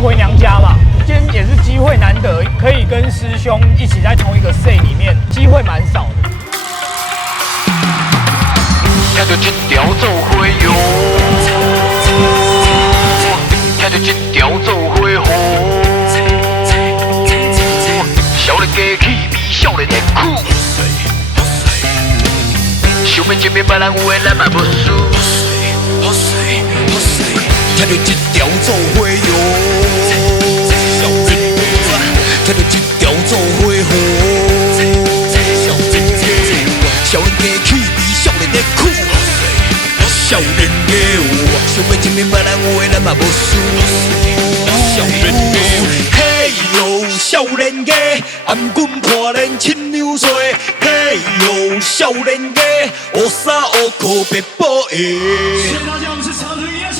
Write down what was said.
回娘家嘛，今天也是机会难得，可以跟师兄一起在同一个 C 里面，机会蛮少的。听着这条做伙哟，听着这条做伙好，少年家气味，少年的苦。想要证明别人有的，咱嘛无输。听着这条做伙哟，听着这条做伙好，少年家气味，少年的苦。少年家想要证明别人有的，咱嘛无输。少年家，嘿哟，少年家，颔棍破烂亲牛衰。嘿哟，少年家，乌衫乌裤白布鞋。谢谢大家，我们是长春夜市。